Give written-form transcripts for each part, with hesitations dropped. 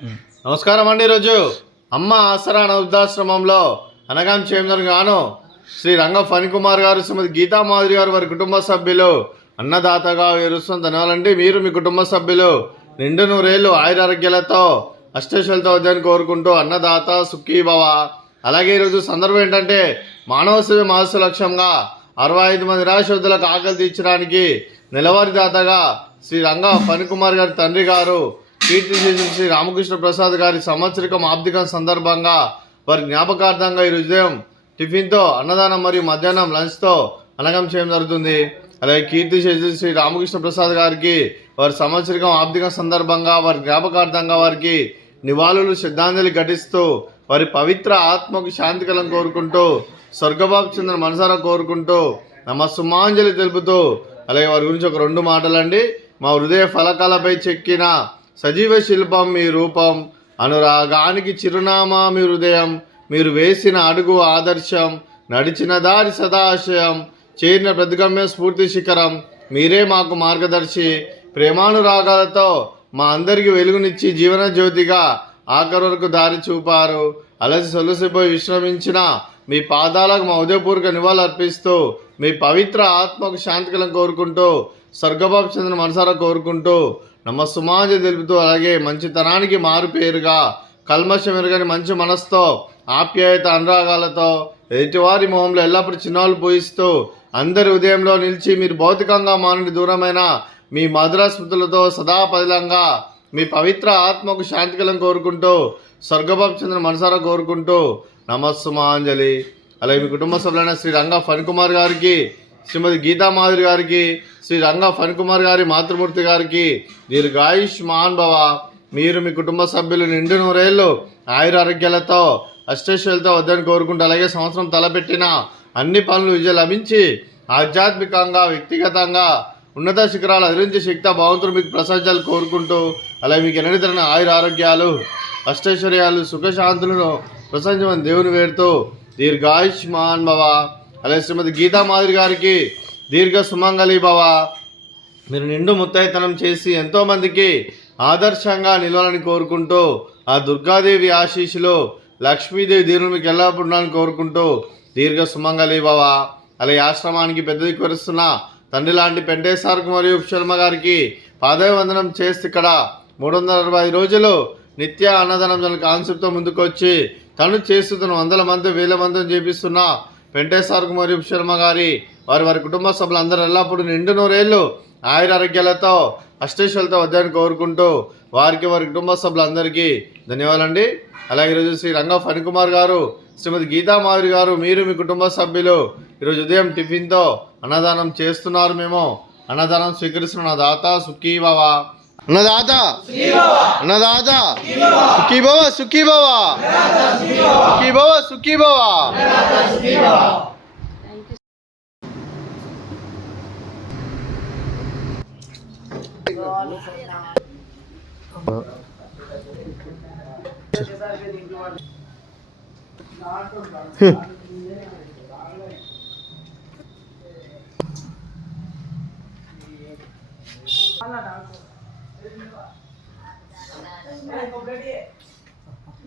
నమస్కారం అండి. ఈరోజు అమ్మ ఆసరా వృద్ధాశ్రమంలో అనగాం చేయందరు గాను శ్రీ రంగ ఫణికుమార్ గారు, శ్రీమతి గీతా మాధురి గారు, వారి కుటుంబ సభ్యులు అన్నదాతగా వేరుస్తున్న ధన్యవాదాలండి. మీరు మీ కుటుంబ సభ్యులు నిండు నూరేళ్ళు ఆయురారోగ్యాలతో అష్టశలతో వద్దని కోరుకుంటూ అన్నదాత సుఖీభవ. అలాగే ఈరోజు సందర్భం ఏంటంటే మానవ సేవ మహస్సు లక్ష్యంగా 65 మంది నిరాశోద్ధులకు ఆకలి తీర్చడానికి నెలవారీ దాతగా శ్రీ రంగ ఫణికుమార్ గారి తండ్రి గారు కీర్తిశేషులు శ్రీ రామకృష్ణ ప్రసాద్ గారి సంవత్సరికం ఆబ్దికం సందర్భంగా వారి జ్ఞాపకార్థంగా ఈ ఉదయం టిఫిన్తో అన్నదానం మరియు మధ్యాహ్నం లంచ్తో అనగం చేయడం జరుగుతుంది. అలాగే కీర్తిశేషులు శ్రీ రామకృష్ణ ప్రసాద్ గారికి వారి సంవత్సరికం ఆబ్దికం సందర్భంగా వారి జ్ఞాపకార్థంగా వారికి నివాళులు శ్రద్ధాంజలి ఘటిస్తూ వారి పవిత్ర ఆత్మకు శాంతి కలం కోరుకుంటూ స్వర్గబాబు చెందిన మనసారా కోరుకుంటూ నమస్సుమాంజలి తెలుపుతూ అలాగే వారి గురించి ఒక 2 మాటలండి. మా హృదయ ఫలకాలపై చెక్కిన సజీవ శిల్పం మీ రూపం, అనురాగానికి చిరునామా మీ హృదయం, మీరు వేసిన అడుగు ఆదర్శం, నడిచిన దారి సదాశయం, చేరిన ప్రతిగమ్య స్ఫూర్తి శిఖరం, మీరే మాకు మార్గదర్శి. ప్రేమానురాగాలతో మా అందరికీ వెలుగునిచ్చి జీవన జ్యోతిగా ఆఖరి వరకు దారి చూపారు. అలసి సొలసిపోయి విశ్రమించిన మీ పాదాలకు మా ఉదయపూర్వక నివాళులు అర్పిస్తూ మీ పవిత్ర ఆత్మకు శాంతికలం కోరుకుంటూ స్వర్గబాబు చెందిన మనసారా కోరుకుంటూ నమస్సుమాంజలి తెలుపుతూ అలాగే మంచితనానికి మారు పేరుగా కల్మషం ఎరుగని మంచి మనసుతో ఆప్యాయత అనురాగాలతో ఎదుటివారి మొహంలో ఎల్లప్పుడూ చిన్నాలు పూయిస్తూ అందరి ఉదయంలో నిలిచి మీరు భౌతికంగా మానుడి దూరమైన మీ మధుర స్మృతులతో సదా పదిలంగా మీ పవిత్ర ఆత్మకు శాంతికలం కోరుకుంటూ స్వర్గబాబు చెందిన మనసారా కోరుకుంటూ నమస్సుమాంజలి. అలాగే మీ కుటుంబ సభ్యులైన శ్రీ రంగ ఫణికుమార్ గారికి, శ్రీమతి గీతా మాధురి గారికి, శ్రీ రంగ ఫణికుమార్ గారి మాతృమూర్తి గారికి దీర్ఘాయుష్మాన్ భవ. మీరు మీ కుటుంబ సభ్యులు నిండు నూరేళ్ళు ఆయురారోగ్యాలతో అష్టైశ్వర్యాలతో వద్దని కోరుకుంటూ అలాగే సంవత్సరం తలపెట్టిన అన్ని పనులు విజయం లభించి ఆధ్యాత్మికంగా వ్యక్తిగతంగా ఉన్నత శిఖరాలు అధిరించే శక్తి భగవంతుడు మీకు ప్రసాదాలు కోరుకుంటూ అలాగే మీకు ఎన్నడితరమైన ఆయురారోగ్యాలు అష్టైశ్వర్యాలు సుఖశాంతులను ప్రసాదించమని దేవుని వేడుతూ దీర్ఘాయుష్మాన్ భవ. అలాగే శ్రీమతి గీతా మాధురి గారికి దీర్ఘ సుమంగళి భవ. మీరు నిండు ముత్తైతనం చేసి ఎంతోమందికి ఆదర్శంగా నిలవాలని కోరుకుంటూ ఆ దుర్గాదేవి ఆశీస్సులు లక్ష్మీదేవి దీవులు మీకు ఎల్లప్పుడూ ఉండాలని కోరుకుంటూ దీర్ఘ సుమంగళి భవ. అలాగే ఆశ్రమానికి పెద్ద దిక్కువరుస్తున్న తండ్రి లాంటి పెంటేశ్వరకు మరియు శర్మ గారికి పాదవందనం చేస్తే ఇక్కడ 365 రోజులు నిత్య అన్నదానం కాన్సెప్ట్తో ముందుకు వచ్చి తను చేస్తున్న 100 మంది 1000 మందిని చేపిస్తున్న పెంటేశ్వరకు మరియు శర్మ గారి వారి కుటుంబ సభ్యులందరూ ఎల్లప్పుడూ నిండు నూరేళ్ళు ఆయురారోగ్యాలతో అష్టైశ్వర్యాలతో వద్దని కోరుకుంటూ వారి కుటుంబ సభ్యులందరికీ ధన్యవాదాలండి. అలాగే ఈరోజు శ్రీ రంగ ఫణికుమార్ గారు, శ్రీమతి గీతా మాధురి గారు, మీరు మీ కుటుంబ సభ్యులు ఈరోజు ఉదయం టిఫిన్తో అన్నదానం చేస్తున్నారు. మేము అన్నదానం స్వీకరిస్తున్న దాత సుఖీభవ. అన్నదాత అన్నదాత సుఖీభవ సుఖీభవ సుఖీభవ సుఖీభవ.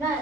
Nah,